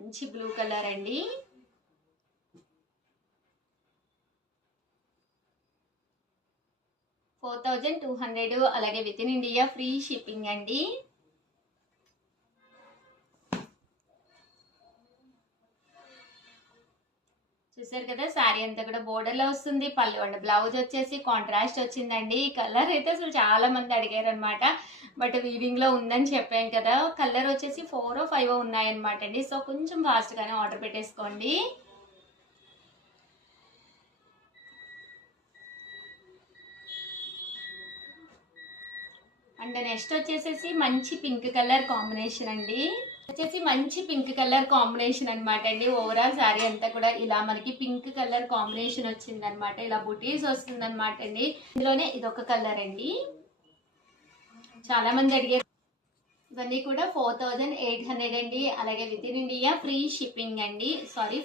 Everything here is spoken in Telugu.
మంచి బ్లూ కలర్ అండి. $4,200 అలాగే with in India free shipping అండి. చూసారు కదా, శారీ అంతా కూడా బోర్డర్ లో వస్తుంది. పళ్ళు అండ్ బ్లౌజ్ వచ్చేసి కాంట్రాస్ట్ వచ్చిందండి. ఈ కలర్ అయితే అసలు చాలా మంది అడిగారు అనమాట. బట్ వీవింగ్ లో ఉందని చెప్పాను కదా. కలర్ వచ్చేసి 4 or 5 ఉన్నాయన్నమాట అండి. సో కొంచెం ఫాస్ట్ గానే ఆర్డర్ పెట్టేసుకోండి. అండ్ నెక్స్ట్ వచ్చేసేసి మంచి పింక్ కలర్ కాంబినేషన్ అండి. వచ్చేసి మంచి పింక్ కలర్ కాంబినేషన్ అనమాట అండి. ఓవరాల్ శారీ అంతా కూడా ఇలా మనకి పింక్ కలర్ కాంబినేషన్ వచ్చింది అనమాట. ఇలా బుటీస్ వస్తుంది అనమాట అండి. ఇందులోనే ఇదొక కలర్ అండి. చాలా మంది అడిగారు. ఇవన్నీ కూడా 4,800 అండి. అలాగే with in India free shipping అండి. సారీ